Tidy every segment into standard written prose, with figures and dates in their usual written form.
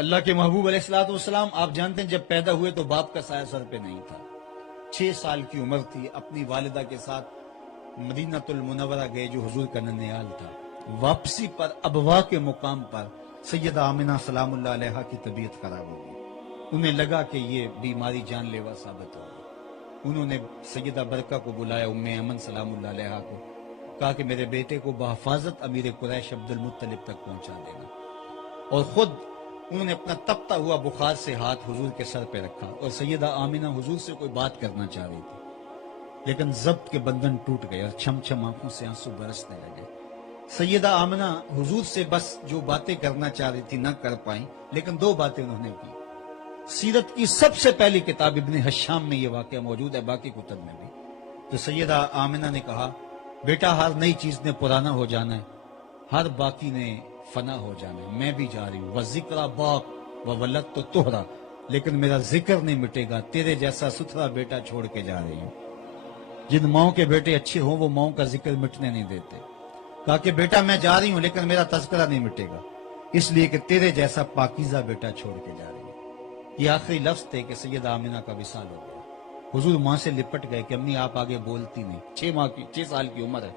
اللہ کے محبوب علیہ الصلوۃ والسلام آپ جانتے ہیں جب پیدا ہوئے تو باپ کا سایہ سر پہ نہیں تھا. 6 سال کی عمر تھی. اپنی والدہ کے ساتھ مدینہ المنورہ گئے جو حضور کا ننیال تھا. واپسی پر ابوا کے مقام پر سیدہ آمنہ سلام اللہ علیہا کی طبیعت خراب ہو گئی. انہیں لگا کہ یہ بیماری جان لیوا ثابت ہوگی. انہوں نے سیدہ برکہ کو بلایا، ام ایمن سلام اللہ علیہا کو، کہا کہ میرے بیٹے کو بحفاظت امیر قریش عبد المطلب تک پہنچا دینا. اور خود انہوں نے اپنا تپتا ہوا بخار سے ہاتھ حضور کے سر پہ رکھا. اور سیدہ آمنہ حضور سے کوئی بات کرنا چاہ رہی تھی، لیکن ضبط کے بندھن ٹوٹ گئے اور چھم چھم آنکھوں سے آنسو برسنے لگے. سیدہ آمنہ حضور سے بس جو باتیں کرنا چاہ رہی تھی نہ کر پائیں، لیکن 2 باتیں انہوں نے کی. سیرت کی سب سے پہلی کتاب ابن حشام میں یہ واقعہ موجود ہے، باقی کتب میں بھی. تو سیدہ آمنہ نے کہا، بیٹا ہر نئی چیز نے پرانا ہو جانا ہے، ہر باقی نے فنا ہو جانا ہے. میں بھی جا رہی ہوں. وَذِكْرَ باق وَوَلَدْتُ طُهْرًا، لیکن میرا ذکر نہیں مٹے گا. تیرے جیسا ستھرا بیٹا چھوڑ کے جا رہی ہوں. جن ماؤں کے بیٹے اچھے ہوں وہ ماؤں کا ذکر مٹنے نہیں دیتے. کہا کہ بیٹا میں جا رہی ہوں لیکن میرا تذکرہ نہیں مٹے گا، اس لیے کہ تیرے جیسا پاکیزہ بیٹا چھوڑ کے جا رہی ہوں. یہ آخری لفظ تھے کہ سیدہ آمنہ کا وصال ہو گیا. حضور ماں سے لپٹ گئے کہ امی آپ آگے بولتی نہیں. 6 سال کی عمر ہے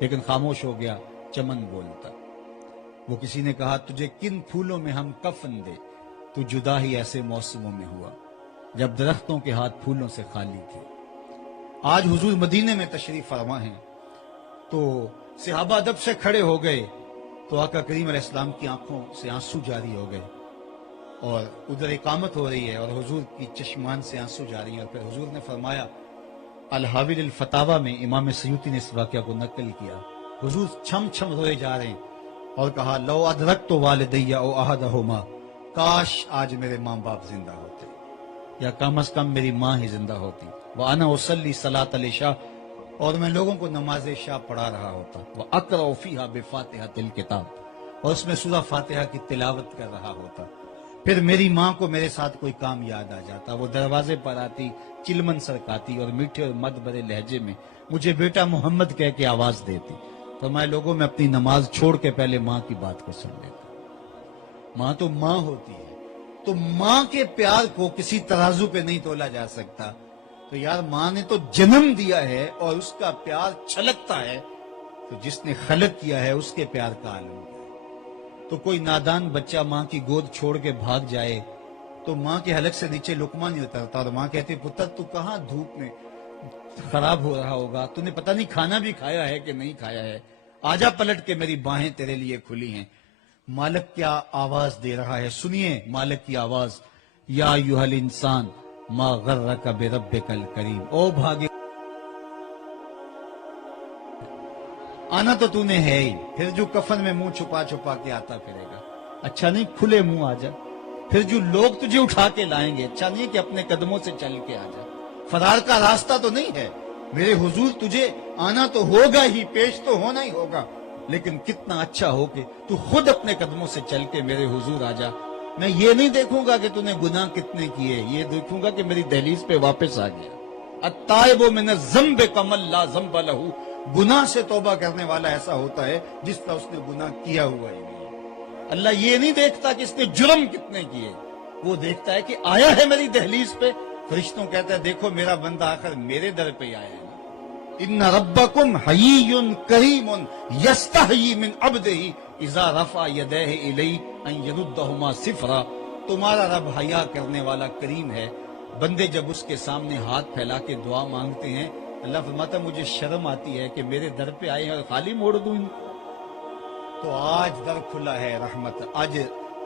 لیکن خاموش ہو گیا. چمن بولتا. وہ کسی نے کہا، تجھے کن پھولوں میں ہم کفن دے، تو جدا ہی ایسے موسموں میں ہوا جب درختوں کے ہاتھ پھولوں سے خالی تھے. آج حضور مدینے میں تشریف فرما ہیں تو صحابہ ادب سے کھڑے ہو گئے تو آقا کریم علیہ السلام کی آنکھوں سے آنسو جاری ہو گئے اور ادھر اقامت ہو رہی ہے اور حضور کی چشمان سے آنسو جاری ہیں. اور پھر حضور نے فرمایا، الحاوی الفتاوی میں امام سیوطی نے اس واقعہ کو نقل کیا، حضور چھم چھم روئے جا رہے ہیں اور کہا، لو ادرکت والدی او احدہما، کاش آج میرے ماں باپ زندہ ہوتے یا کم از کم میری ماں ہی زندہ ہوتی. وَأَنَا أُصَلِّي صَلَاةَ الْعِشَاء، اور میں لوگوں کو نماز عشاء پڑھا رہا ہوتا. وَأَقْرَأُ فِيهَا بِفَاتِحَةِ الْكِتَابِ، اور اس میں سورہ فاتحہ کی تلاوت کر رہا ہوتا. پھر میری ماں کو میرے ساتھ کوئی کام یاد آ جاتا. وہ دروازے پر آتی، چلمن سرکاتی اور میٹھے اور مد بھرے لہجے میں مجھے بیٹا محمد کہہ کے آواز دیتی. تو میں لوگوں میں اپنی نماز چھوڑ کے پہلے ماں کی بات کو سن لیتا. ماں تو ماں ہوتی ہے، تو ماں کے پیار کو کسی ترازو پہ نہیں تولا جا سکتا. تو یار ماں نے تو جنم دیا ہے اور اس کا پیار چھلکتا ہے، تو جس نے خلق کیا ہے اس کے پیار کا عالم ہے. تو کوئی نادان بچہ ماں کی گود چھوڑ کے بھاگ جائے تو ماں کے حلق سے نیچے لقمہ نہیں اترتا اور ماں کہتی، پتر تو کہاں دھوپ میں خراب ہو رہا ہوگا، تو نے پتہ نہیں کھانا بھی کھایا ہے کہ نہیں کھایا ہے، آجا پلٹ کے میری باہیں تیرے لیے کھلی ہیں. مالک کیا آواز دے رہا ہے، سنیے مالک کی آواز، یا ایھا الانسان ما غرک بربک الکریم، او بھاگے آنا تو نے ہے ہی، پھر جو کفن میں منہ چھپا چھپا کے آتا پھرے گا. اچھا نہیں کھلے منہ آ جا. پھر جو لوگ تجھے اٹھا کے لائیں گے، اچھا نہیں کہ اپنے قدموں سے چل کے آ جا. فرار کا راستہ تو نہیں ہے میرے حضور، تجھے آنا تو ہوگا ہی، پیش تو ہونا ہی ہوگا، لیکن کتنا اچھا ہو کہ تو خود اپنے قدموں سے چل کے میرے حضور آ جا. میں یہ نہیں دیکھوں گا کہ تو نے گناہ کتنے کیے، یہ دیکھوں گا کہ میری دہلیز پہ واپس آ گیا. التائب من الذنب کمن لا ذنب لہ، گناہ سے توبہ کرنے والا ایسا ہوتا ہے جس طرح اس نے گناہ کیا ہوا ہی نہیں. اللہ یہ نہیں دیکھتا کہ اس نے جرم کتنے کیے، وہ دیکھتا ہے کہ آیا ہے میری دہلیز پہ. فرشتوں کہتا ہے، دیکھو میرا بندہ آخر میرے در پہ آیا ہے. ان ربکم حیی کریم یستحیی من عبدہ اذا رفع یدیہ الیہ ان یردہما صفرا. تمہارا رب حیا کرنے والا کریم ہے، بندے جب اس کے سامنے ہاتھ پھیلا کے دعا مانگتے ہیں، اللہ فرماتا مجھے شرم آتی ہے کہ میرے در پہ آئے ہیں اور خالی موڑ دوں ان کو. تو آج در کھلا ہے رحمت،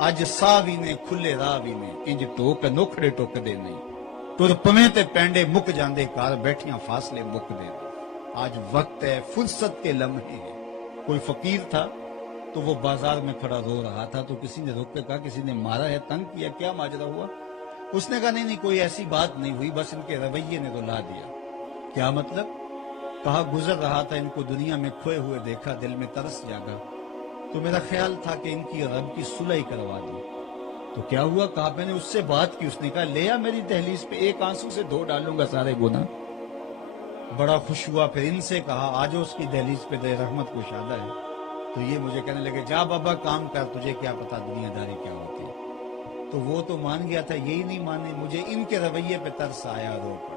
اج ساوی نے کھلے راوی نے، انج ٹوک نوکھڑے ٹوک دے نہیں، تر پویں تے پینڈے مک جاندے کار بیٹھیاں فاصلے مک دے. آج وقت ہے، فرصت کے لمحے ہیں. کوئی فقیر تھا تو وہ بازار میں کھڑا رو رہا تھا، تو کسی نے روک کے کہا، کسی نے مارا ہے، تنگ کیا، کیا ماجرا ہوا؟ اس نے کہا، نہیں کوئی ایسی بات نہیں ہوئی، بس ان کے رویے نے رلا دیا. کیا مطلب؟ کہا گزر رہا تھا، ان کو دنیا میں کھوئے ہوئے دیکھا، دل میں ترس جاگا، تو میرا خیال تھا کہ ان کی رب کی صلح کروا دوں. تو کیا ہوا؟ کہا میں نے اس سے بات کی، اس نے کہا لے آ میری دہلیز پہ، ایک آنسو سے دھو ڈالوں گا سارے گناہ. بڑا خوش ہوا. پھر ان سے کہا آجو اس کی دہلیز پہ، دے رحمت کو شادہ ہے. تو یہ مجھے کہنے لگے، جا بابا کام کر، تجھے کیا پتا دنیا داری کیا ہوتی ہے. تو وہ تو مان گیا تھا، یہی نہیں مانے، مجھے ان کے رویے پہ ترس آیا، رو پڑا۔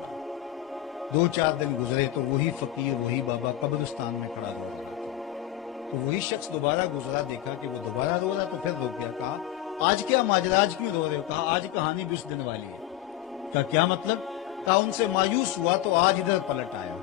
2-4 دن گزرے تو وہی فقیر، وہی بابا قبرستان میں کھڑا رو رہا تھا۔ تو وہی شخص دوبارہ گزرا، دیکھا کہ وہ دوبارہ رو رہا، تو پھر رو گیا۔ کہا آج کیا ماجرا، آج کیوں رو رہے ہو؟ کہا آج کہانی بھی اس دن والی ہے۔ کہا کیا مطلب؟ کہا ان سے مایوس ہوا تو آج ادھر پلٹ آیا،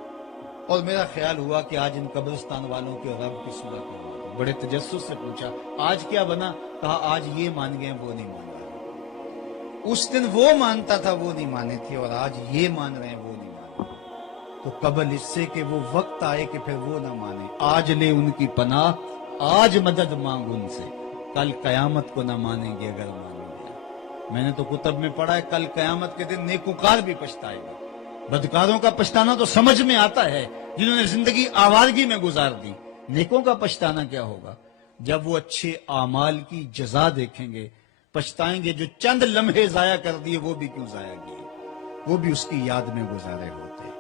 اور میرا خیال ہوا کہ آج ان قبرستان والوں کے رب کی صورت کروا دوں۔ بڑے تجسس سے پوچھا آج کیا بنا؟ کہا آج یہ مان گئے وہ نہیں مان رہے، اس دن وہ مانتا تھا وہ نہیں مانے تھے، اور آج یہ مان رہے ہیں وہ نہیں مان رہے۔ تو قبل اس سے کہ وہ وقت آئے کہ پھر وہ نہ مانے، آج لے ان کی پناہ، آج مدد مانگ ان سے، کل قیامت کو نہ مانیں گے اگر مان گیا۔ میں نے تو کتب میں پڑھا ہے کل قیامت کے دن نیکوکار بھی پچھتائے گا۔ بدکاروں کا پچھتانا تو سمجھ میں آتا ہے، جنہوں نے زندگی آوارگی میں گزار دی۔ نیکوں کا پچھتانا کیا ہوگا؟ جب وہ اچھے اعمال کی جزا دیکھیں گے، پچھتائیں گے جو چند لمحے ضائع کر دیے وہ بھی کیوں ضائع کیے، وہ بھی اس کی یاد میں گزارے ہوتے۔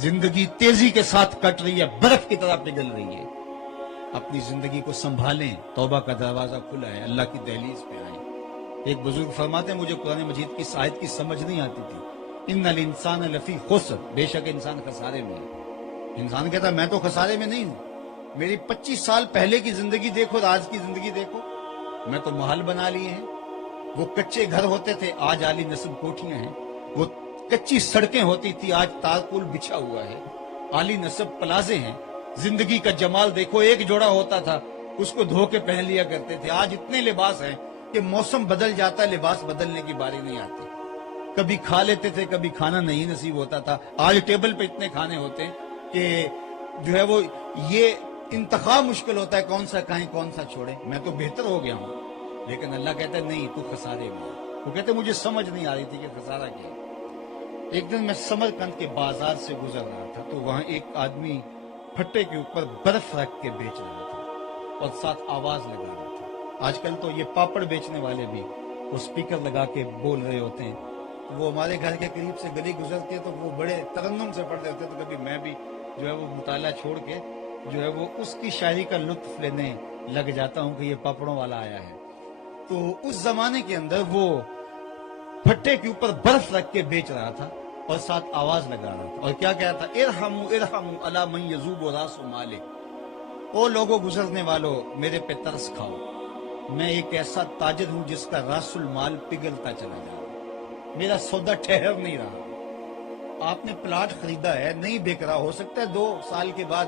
زندگی تیزی کے ساتھ کٹ رہی ہے، برف کی طرح پگھل رہی ہے۔ اپنی زندگی کو سنبھالیں، توبہ کا دروازہ کھلا ہے، اللہ کی دہلیز پہ آئیں۔ ایک بزرگ فرماتے ہیں مجھے قرآن مجید کی اس آیت کی سمجھ نہیں آتی تھی، ان الانسان لفی خسر، بے شک انسان خسارے میں ہے۔ انسان کہتا ہے میں تو خسارے میں نہیں ہوں، میری 25 سال پہلے کی زندگی دیکھو اور آج کی زندگی دیکھو، میں تو محل بنا لیے ہیں، وہ کچے گھر ہوتے تھے آج عالی نصب کوٹھیاں ہیں، وہ کچی سڑکیں ہوتی تھی آج تارکول بچھا ہوا ہے، عالی نصب پلازے ہیں۔ زندگی کا جمال دیکھو، ایک جوڑا ہوتا تھا اس کو دھو کے پہن لیا کرتے تھے، آج اتنے لباس ہیں کہ موسم بدل جاتا ہے لباس بدلنے کی باری نہیں آتی۔ کبھی کھا لیتے تھے کبھی کھانا نہیں نصیب ہوتا تھا، آج ٹیبل پہ اتنے کھانے ہوتے ہیں کہ جو ہے وہ یہ انتخاب مشکل ہوتا ہے کون سا کھائیں کون سا چھوڑیں۔ میں تو بہتر ہو گیا ہوں، لیکن اللہ کہتا ہے نہیں تو خسارے میں۔ وہ کہتے مجھے سمجھ نہیں آ رہی تھی کہ خسارہ کیا ہے۔ ایک دن میں سمرقند کے بازار سے گزر رہا تھا تو وہاں ایک آدمی پھٹے کے اوپر برف رکھ کے بیچ رہا تھا اور ساتھ آواز لگا رہا تھا۔ آج کل تو یہ پاپڑ بیچنے والے بھی وہ سپیکر لگا کے بول رہے ہوتے ہیں، وہ ہمارے گھر کے قریب سے گلی گزرتی ہے تو وہ بڑے ترنم سے پڑھ رہے ہوتے ہیں، تو کبھی میں بھی جو ہے وہ مطالعہ چھوڑ کے جو ہے وہ اس کی شاعری کا لطف لینے لگ جاتا ہوں کہ یہ پاپڑوں والا آیا ہے۔ تو اس زمانے کے اندر وہ پھٹے کے اوپر برف رکھ کے بیچ رہا تھا اور ساتھ آواز لگا رہا تھا، اور کیا کہا تھا ارحموا ارحموا علی من یذوب راس مالک، او لوگوں گزرنے والوں میرے پہ ترس کھاؤ، میں ایک ایسا تاجر ہوں جس کا راس المال پگھلتا چلا جا رہا، میرا سودا ٹھہر نہیں رہا۔ آپ نے پلاٹ خریدا ہے نہیں بک رہا، ہو سکتا ہے 2 سال کے بعد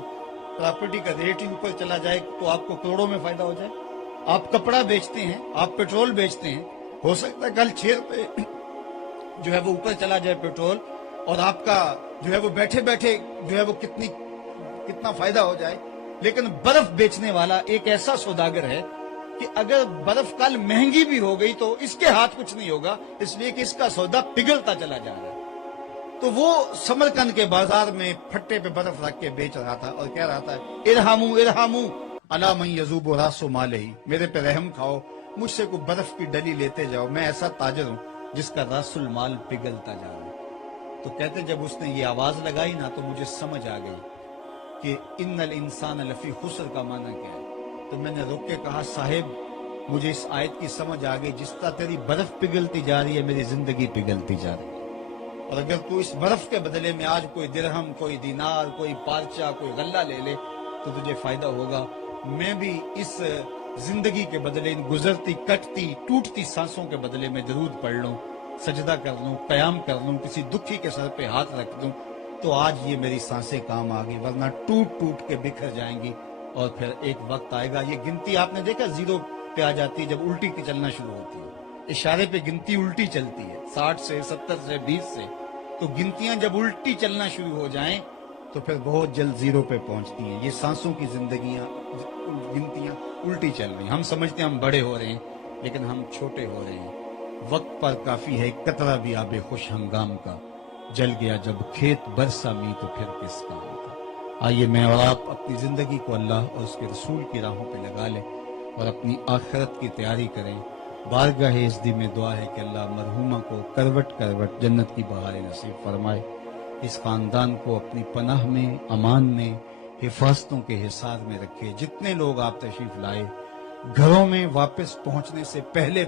پراپرٹی کا ریٹ ہی اوپر چلا جائے تو آپ کو کروڑوں میں فائدہ ہو جائے۔ آپ کپڑا بیچتے ہیں، آپ پیٹرول بیچتے ہیں، ہو سکتا ہے کل 6 روپے جو ہے وہ اوپر چلا جائے پیٹرول، اور آپ کا جو ہے وہ بیٹھے بیٹھے جو ہے وہ کتنا فائدہ ہو جائے۔ لیکن برف بیچنے والا ایک ایسا سوداگر ہے کہ اگر برف کل مہنگی بھی ہو گئی تو اس کے ہاتھ کچھ نہیں ہوگا، اس لیے کہ اس کا سودا پگھلتا چلا جا رہا ہے۔ تو وہ سمرقند کے بازار میں پھٹے پہ برف رکھ کے بیچ رہا تھا اور کہہ رہا تھا ارحموا ارحموا علی من یذوب راس مالہ، میرے پہ رحم کھاؤ، مجھ سے کوئی برف کی ڈلی لیتے جاؤ، میں ایسا تاجر ہوں جس کا راس المال پگھلتا جا رہا ہے۔ تو کہتے جب اس نے یہ آواز لگائی نا تو مجھے سمجھ آ گئی کہ ان الانسان لفی خسر کا معنی کیا ہے۔ تو میں نے رک کے کہا صاحب مجھے اس آیت کی سمجھ آ گئی، جس طرح تیری برف پگھلتی جا رہی ہے میری زندگی پگھلتی جا رہی ہے، اور اگر تو اس برف کے بدلے میں آج کوئی درہم، کوئی دینار، کوئی پارچہ، کوئی غلہ لے لے تو تجھے فائدہ ہوگا۔ میں بھی اس زندگی کے بدلے ان گزرتی کٹتی ٹوٹتی سانسوں کے بدلے میں درود پڑھ لوں، سجدہ کر لوں، قیام کر لوں، کسی دکھی کے سر پہ ہاتھ رکھ دوں تو آج یہ میری سانسیں کام آ گئی، ورنہ ٹوٹ ٹوٹ کے بکھر جائیں گی، اور پھر ایک وقت آئے گا یہ گنتی آپ نے دیکھا 0 پہ آ جاتی ہے جب الٹی کی چلنا شروع ہوتی ہے، اشارے پہ گنتی الٹی چلتی ہے 60 سے 70 سے 20 سے، تو گنتیاں جب الٹی چلنا شروع ہو جائیں تو پھر بہت جلد 0 پہ پہنچتی ہیں۔ یہ سانسوں کی گنتیاں الٹی چل رہی ہیں، ہم سمجھتے ہیں ہم بڑے ہو رہے ہیں لیکن ہم چھوٹے ہو رہے ہیں۔ وقت پر کافی ہے ایک قطرہ بھی آب خوش ہنگام کا، جل گیا جب کھیت برسا می تو پھر کس کام کا۔ آئیے میں اور آپ اپنی زندگی کو اللہ اور اس کے رسول کی راہوں پہ لگا لیں اور اپنی آخرت کی تیاری کریں۔ بارگاہ عزدی میں دعا ہے کہ اللہ مرحومہ کو کروٹ کروٹ جنت کی بہاریں نصیب فرمائے، اس خاندان کو اپنی پناہ میں، امان میں، حفاظتوں کے حصار میں رکھے۔ جتنے لوگ آپ تشریف لائے گھروں میں واپس پہنچنے سے پہلے